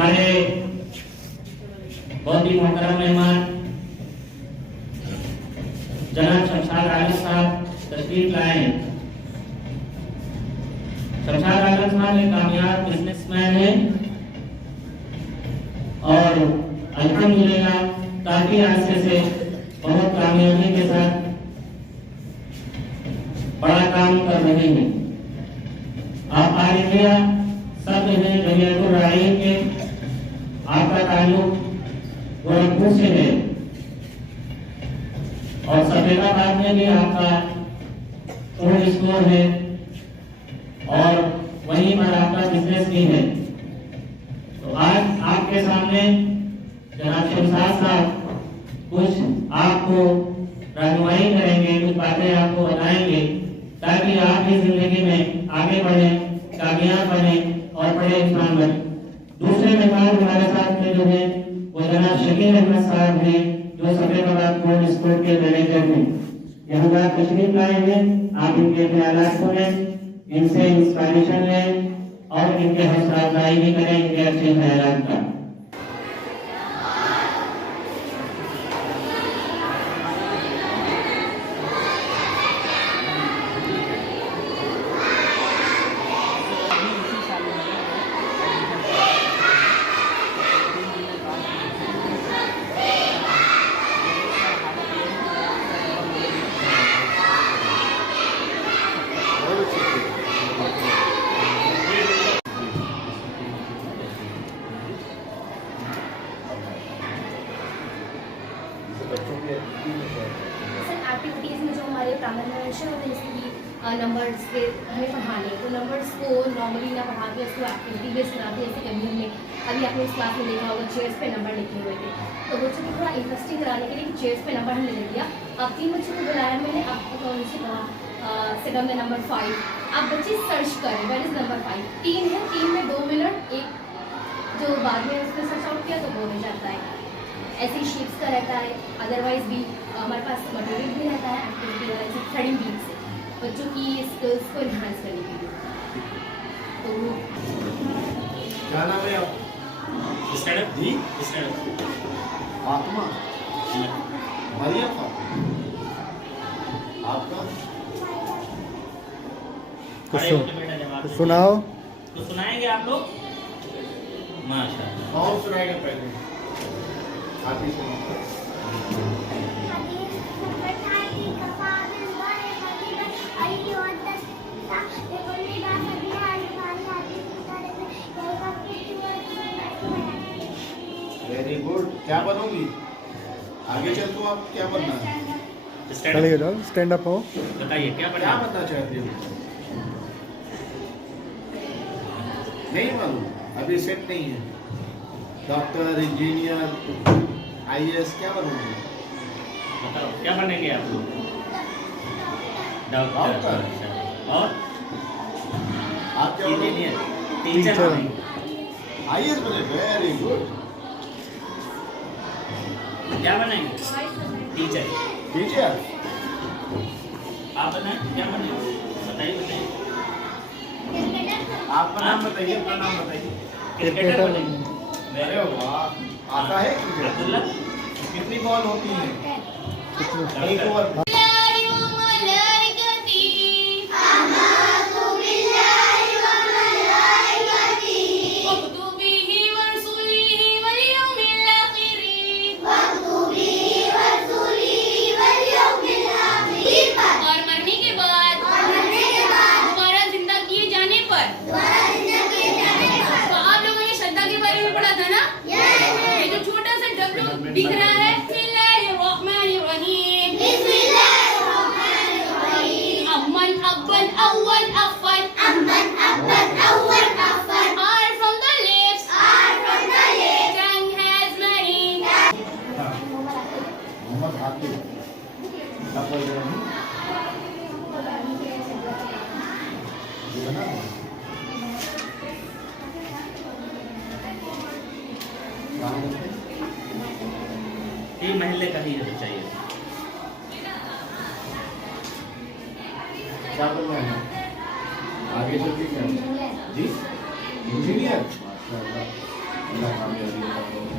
हमारे बहुत ही मोहतरम मेहमान जनाब शमशाद आलम साहब तशरीफ लाए हैं। शमशाद आलम साहब एक कामयाब बिजनेसमैन है और अल्हम्दुलिल्लाह काफी अरसे से बहुत कामयाबी के साथ बड़ा काम कर रहे हैं। आप आरिफिया सब हैं जमीयतुल राई के, आपका ताल्लुक गोरखपुर से है और सफेदाबाद में भी आपका फूड स्टोर है और वहीं पर आपका बिजनेस भी है। तो आज आपके सामने जनाब शमशाद साहब कुछ आपको रहनुमाई करेंगे, कुछ बातें आपको बताएंगे ताकि आप भी जिंदगी में आगे बढ़े, कामयाब बने और बड़े इंसान बने। दूसरे मेहमान हमारे साथ में जो है वो जनाब शकील अहमद साहब हैं जो सफेदाबाद फूड स्टोर के मैनेजर हैं। यहाँ पर तशरीफ लाए हैं, आप इनके ख्यालात सुनें, इनसे इंस्पिरेशन लें और इनके हौसला अफजाई भी करें इनके अच्छे ख्यालात का। एक्टिविटीज़ में जो हमारे प्रारंभ नंबर्स के हमें पढ़ाने, तो नंबर्स को नॉर्मली ना पढ़ा के उसको एक्टिविटी बेस्ड कराते। जैसे कभी हमने अभी आपने इस क्लास में देखा होगा चेयर्स पे नंबर लिखे हुए थे, तो बच्चों को थोड़ा इंटरेस्टिंग कराने के लिए चेयर्स पे नंबर हमने लिख दिया। अब 3 बच्चों को बुलाया मैंने, आपको उनसे कहा सिटम में नंबर 5, आप बच्चे सर्च करें वेयर इज नंबर 5। 3 है, 3 में 2 मिनट, एक जो बाद में उसने सर्च आउट किया तो वो हो जाता है। ऐसे शीट्स का रहता है, अदरवाइज भी हमारे पास मटेरियल भी रहता है एक्टिविटी वाला थ्रेडिंग बीट से बच्चों की स्किल्स को इन्हांस करने के लिए। तो क्या नाम है आप? स्टैंड जी, स्टैंड फातिमा मरियम फातिमा, आपका कुछ सुनाओ। तो सुनाएंगे आप लोग? माशाल्लाह। कौन सुनाएगा पहले? आप ही सुनाओ। Very good. क्या बनोगी आगे चल? तो आप क्या बनना है? चलिए जाओ, स्टैंड अप हो। बताइए क्या क्या बनना चाहती हो? नहीं मालूम, अभी सेट नहीं है। डॉक्टर, इंजीनियर, आईएएस क्या बनोगे? बताओ क्या बनेंगे आप लोग? डॉक्टर। और आप क्या बनोगे? इंजीनियर, टीचर, आईएएस बने। Very good. क्या बनेंगे? टीचर। टीचर। आप बनाए क्या बनेंगे? बताइए। आपका नाम बताइए, अपना नाम बताइए। क्रिकेटर बनेंगे। अरे वाह, आता है क्रिकेट? अब्दुल्ला। कितनी बॉल होती है एक ओवर? दिख रहा है अम्मन अब्बन अव्वल अफ़न R from the lips tongue has many। Mohammad हाकिम सब बोल रहे हैं। ये बना 3 महल्ले का ही चाहिए। क्या बनना है आगे चल के? क्या जी? इंजीनियर। माशाल्लाह। अल्लाह कामयाबी अता करे।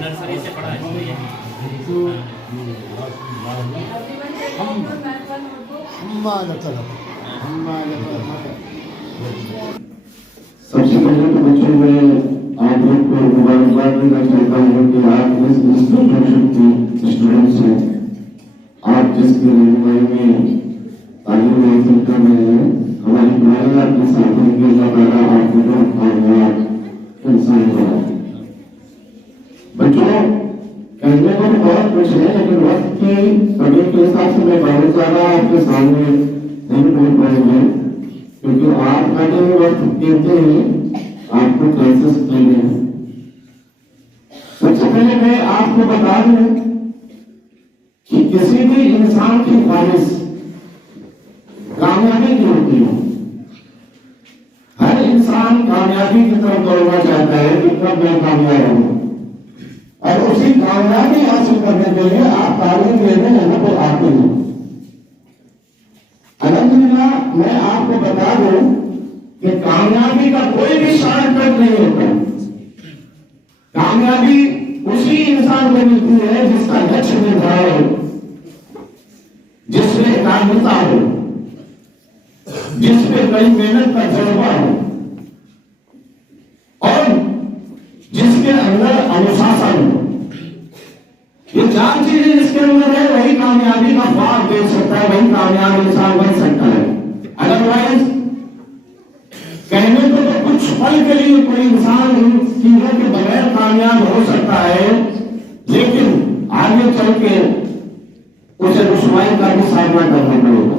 नर्सरी से पढ़ा है इसलिए। सबसे पहले तो बच्चों में आप लोग को मुबारकबाद देना चाहता हूँ कि आप इस इंस्टीट्यूशन के स्टूडेंट्स हैं। आप जिसकी रहनुमाई में तालीम हासिल कर रहे हैं, हमारी दुआएं आपके साथ हैं कि अल्लाह ताला आपको बहुत कामयाब इंसान बनाए। बच्चों, कहने को तो बहुत कुछ है, लेकिन वक्त की कमी के हिसाब से मैं बहुत ज्यादा आपके सामने नहीं बोल पाएंगे, क्योंकि आप आगे वक्त देते हैं आपको कैसे देने हैं। सबसे पहले मैं आपको बता दूं कि किसी भी इंसान की ख्वाहिश कामयाबी की होती है। हर इंसान कामयाबी की तरफ दौड़ना चाहता है कि कब मैं कामयाब हूं, और उसी कामयाबी हासिल करने के लिए आप तालीम लेने यहाँ पर आते हैं। अल्हम्दुलिल्लाह, मैं आपको बता दूं कि कामयाबी का कोई भी शॉर्टकट नहीं होता। कामयाबी उसी इंसान को मिलती है जिसका लक्ष्य निर्धारण हो, जिसमें एकाग्रता हो, जिसमें कड़ी मेहनत का जज्बा हो, और जिसके अंदर अनुशासन हो। ये चार चीजें जिसके अंदर है, वही कामयाबी का ख्वाब देख सकता है, वही कामयाब इंसान बन सकता है। अदरवाइज कहने को तो कुछ पल के लिए कोई इंसान इन चीजों के बगैर कामयाब हो सकता है, लेकिन आगे चल के उसे रुसवाई का भी सामना करना पड़ेगा।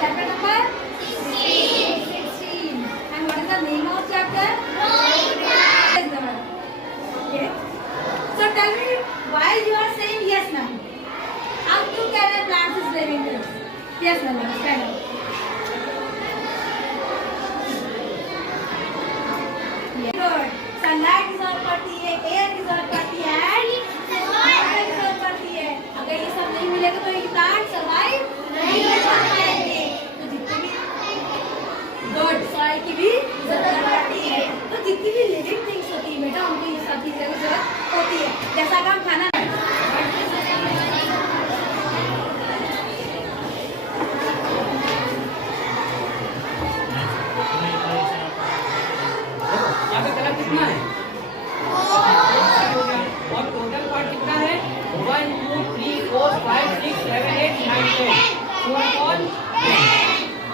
Chapter number 16. And what is the name of chapter? Okay. So tell me why you are saying yes, ma'am. How to gather plants is very interesting. Yes, ma'am. Stand up. Yeah. Good. Sunlight dissolve करती है, air dissolve करती है, and water dissolve करती है. अगर ये सब नहीं मिलेगा तो ये plant survive नहीं कर पाएंगे। तो जितने भी good soil की भी जरूरत पड़ती है। तो जितनी भी living things होती है बेटा, उनको ये सब चीजें की जरूरत होती है। जैसा कि हम खाना यहाँ पे कलर कितना है और टोटल पार्ट कितना है 1 2 3 4 5 6 7 8 9 10 4 और 10।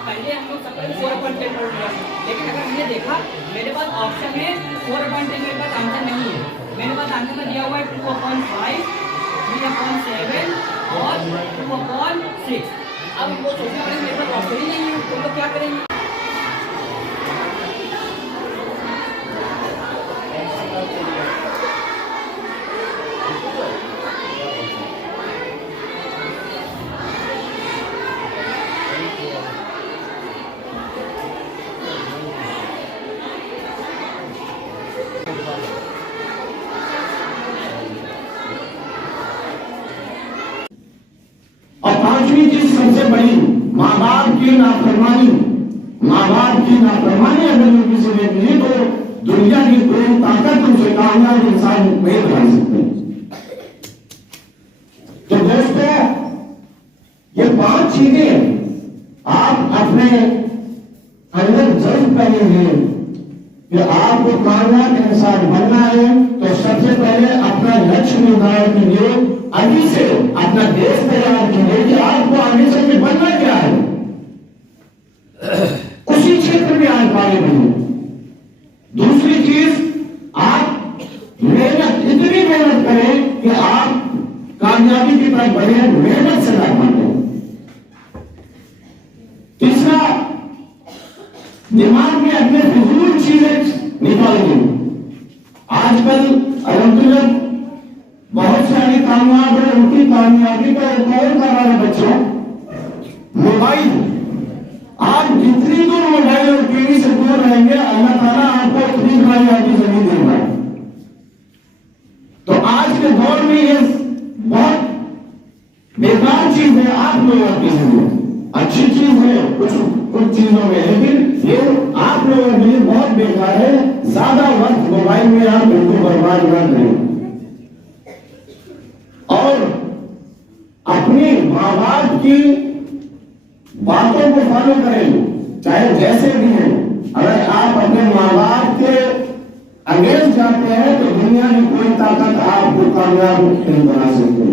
पहले हम लोग सबसे 4.10 पढ़ लिया, लेकिन अगर हमने देखा मेरे पास ऑप्शन में 4.10 मेरे पास आंसर नहीं है। मेरे पास आंसर में दिया हुआ है 2/5 3/7 और 2/6। अब वो सोचने वाले मेरे पास ऑप्शन ही नहीं है, तो लोग क्या करेंगे? और पांचवी चीज सबसे बड़ी, माँ बाप की नाफरमानी। माँ बाप की नाफरमानी अगर किसी ने की तो दुनिया की कोई ताकत उसे कामयाब इंसान नहीं बना सकती। तो दोस्तों, ये 5 चीजें आप अपने अंदर जज्ब करें हैं कि आपको कामयाब इंसान बनना है। तो सबसे पहले अपना लक्ष्य निर्धारण कीजिए, अभी से अपना देश तैयार कीजिए कि आपको आगे चल के बनना क्या है, उसी क्षेत्र में आज पाए बने। दूसरी चीज, आप मेहनत, इतनी मेहनत करें कि आप कामयाबी की तरफ बढ़े, मेहनत से ना भागें। दिमाग में अपने फिजूल चीजें निकाल दी। आजकल अलहमदुलिल्लाह बहुत सारी कामयाब है, उनकी कामयाबी का एक और कारण है बच्चों मोबाइल। आप जितनी दूर मोबाइल और टीवी से दूर रहेंगे अल्लाह ताला आपको उतनी कामयाबी जमीन देगा। तो आज के दौर में ये बहुत बेकार चीज है। आप लोगों की जिंदगी अच्छी चीज है कुछ चीजों में, लेकिन ये आप लोगों के लिए बहुत बेकार है। ज्यादा वक्त मोबाइल में आप बिल्कुल बर्बाद न करें और अपने माँ बाप की बातों को फॉलो करें, चाहे जैसे भी हैं। अगर आप अपने माँ बाप के अगेंस्ट जाते हैं तो दुनिया की कोई ताकत आपको कामयाब नहीं बना सकती।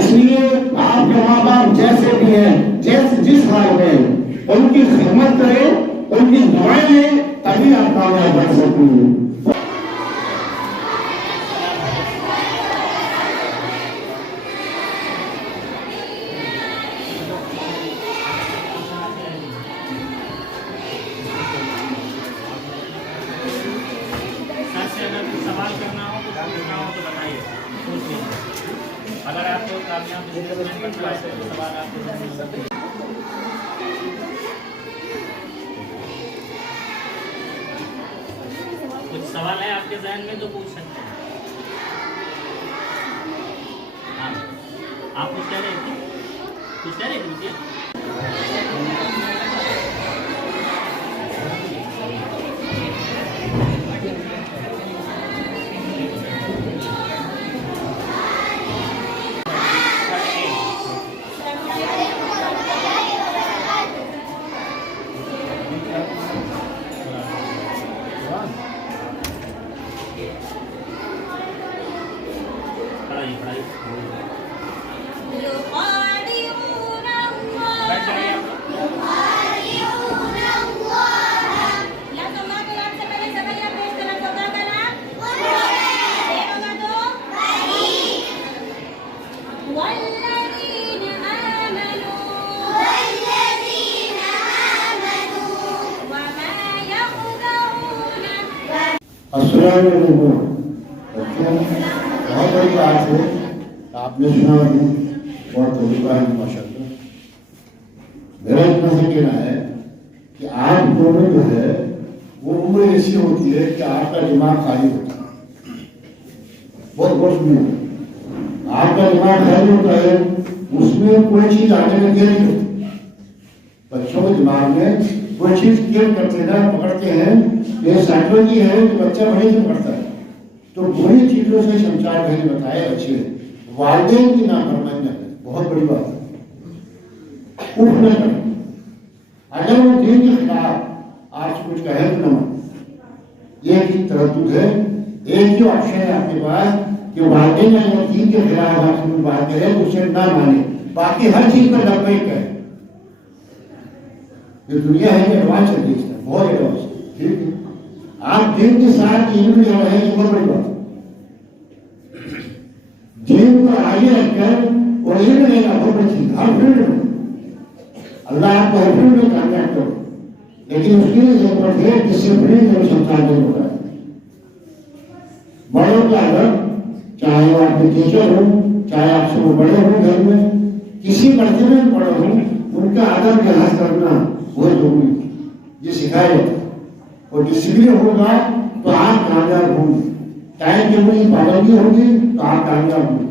इसलिए आपके माँ बाप जैसे भी हैं, जैसे जिस हाल में, उनकी खिदमत करें, उनकी दुआएं लें, तभी आप कामयाब बन सकते हैं। सवाल करना हो तो पूछना हो तो बताइए, पूछ लीजिए। अगर आपको कामयाब बिजनेसमैन बनना है तो सवाल आप पूछ सकते हैं। कुछ सवाल है आपके जहन में तो पूछ सकते हैं। हाँ, आप कुछ कह रहे थे, कुछ कह रहे थे मुझे? बहुत बड़ी बात है, आपने सुना बहुत तरीका है माशाअल्लाह। मेरा इतना से कहना है कि आप दोनों जो है वो उम्र ऐसी होती है कि आपका दिमाग खाली होता है। बहुत बहुत सुनिए, आपका दिमाग खाली होता है, उसमें कोई चीज आने में देर नहीं होती। बच्चों के दिमाग में कोई चीज क्लियर करते हैं, पकड़ते हैं। ये साइकोलॉजी है कि बच्चा बड़े से पकड़ता है। तो बुरी चीजों से संचार भाई बताए अच्छे वालिदैन की नाफरमानी न करें, बहुत बड़ी बात है। उठ न करें, अगर वो दीन के खिलाफ आपसे कुछ कहे तो न ये एक ही तरद्दुद है। एक जो ऑप्शन है आपके पास कि वालिदैन अगर दीन के खिलाफ आपसे कुछ बात करें तो उसे ना माने, बाकी हर चीज पर लब्बैक कहे। जो दुनिया है ये एडवांस है, बहुत एडवांस है, ठीक है। आप दीन के साथ इल्म ले रहे हैं, ये बहुत बड़ी बात है। दीन को आगे रखकर और इल्म लेना बहुत बड़ी चीज। हर फील्ड में अल्लाह आपको हर फील्ड में कामयाब करो, लेकिन उसके लिए जरूरत है डिसिप्लिन और संचालन होता है। बड़ों का अदब, चाहे वो आपके टीचर हो, चाहे आपसे वो बड़े हो, घर में किसी मर्तबे में बड़े हो, उनका अदब लिहाज करना बहुत जरूरी है, ये सिखाया जाता है। और डिसिप्लिन होगा तो आप कामयाब होंगे, टाइम टेबल की पाबंदी होगी तो आप कामयाब होंगे।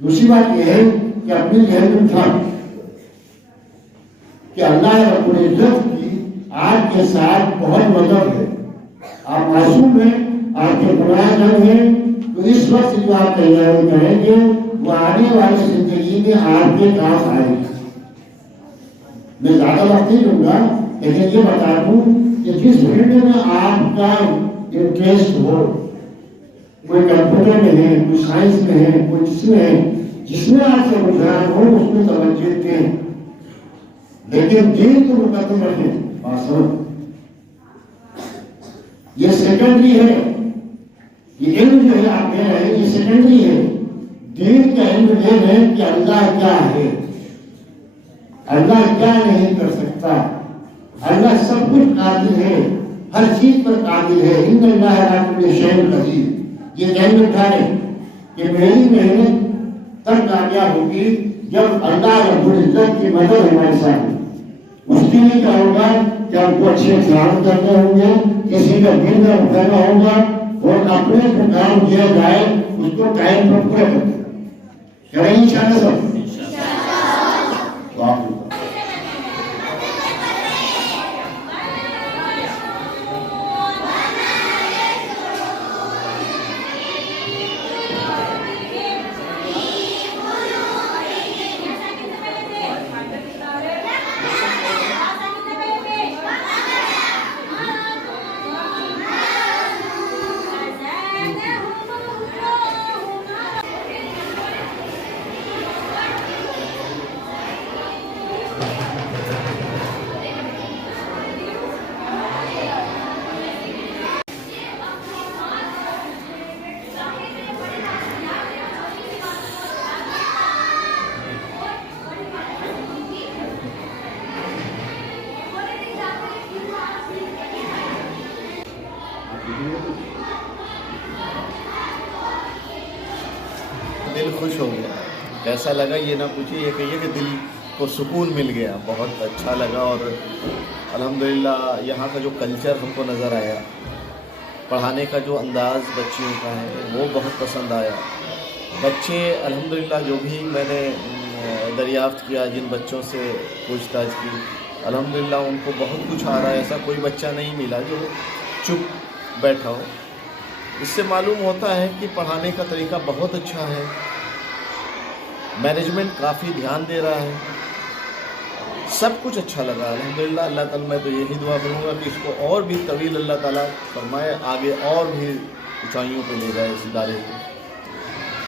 दूसरी बात यह है कि अपनी जहन में था कि अल्लाह रब्बुल इज्जत की आपके साथ बहुत मदद है। आप मासूम हैं, आपके गुनाह कम है, तो इस वक्त जो आप तैयारी करेंगे वो आने वाली जिंदगी में आपके काम आएगी। मैं ज्यादा वक्त नहीं लूंगा, लेकिन ये बता दूं कि जिस फील्ड में आपका इंटरेस्ट हो, कोई कंप्यूटर में है, कोई साइंस में है, कोई जिसमें है, जिसमें आपसे रुझान हो उसमें तवज्जो दें, लेकिन दीन को मुकद्दम रखें। बात ये सेकेंडरी है, ये इल्म जो है आप ले रहे हैं ये सेकेंडरी है। दीन का इल्म ये है कि अल्लाह क्या है, अल्लाह क्या नहीं कर सकता, अल्लाह सब कुछ काबिल है, हर चीज पर काबिल है। इन्नल्लाह अला कुल्ली शैइन कदीर। ये ध्यान में रखा है कि मेरी मेहनत तब कामयाब होगी जब अल्लाह रब्बुल इज्जत की मदद हमारे साथ हो। उसके लिए क्या होगा कि हमको अच्छे इस्लाम करने होंगे, किसी का दिल में उठाना होगा और अपने जो काम किया जाए उसको टाइम पर पूरा करना करेंगे इंशाअल्लाह सब। दिल खुश हो गया। कैसा लगा ये ना पूछिए, ये कहिए कि दिल को सुकून मिल गया, बहुत अच्छा लगा। और अल्हम्दुलिल्लाह यहाँ का जो कल्चर हमको नज़र आया, पढ़ाने का जो अंदाज़ बच्चियों का है वो बहुत पसंद आया। बच्चे अल्हम्दुलिल्लाह जो भी मैंने दरियाफ़्त किया, जिन बच्चों से पूछताछ की, अल्हम्दुलिल्लाह उनको बहुत कुछ आ रहा है। ऐसा कोई बच्चा नहीं मिला जो चुप बैठा हो। इससे मालूम होता है कि पढ़ाने का तरीका बहुत अच्छा है, मैनेजमेंट काफ़ी ध्यान दे रहा है, सब कुछ अच्छा लगा अल्हम्दुलिल्लाह। अल्लाह ताला, मैं तो यही दुआ करूँगा कि इसको और भी तवील अल्लाह ताला फरमाए, आगे और भी ऊंचाइयों पे ले जाए इस इदारे को।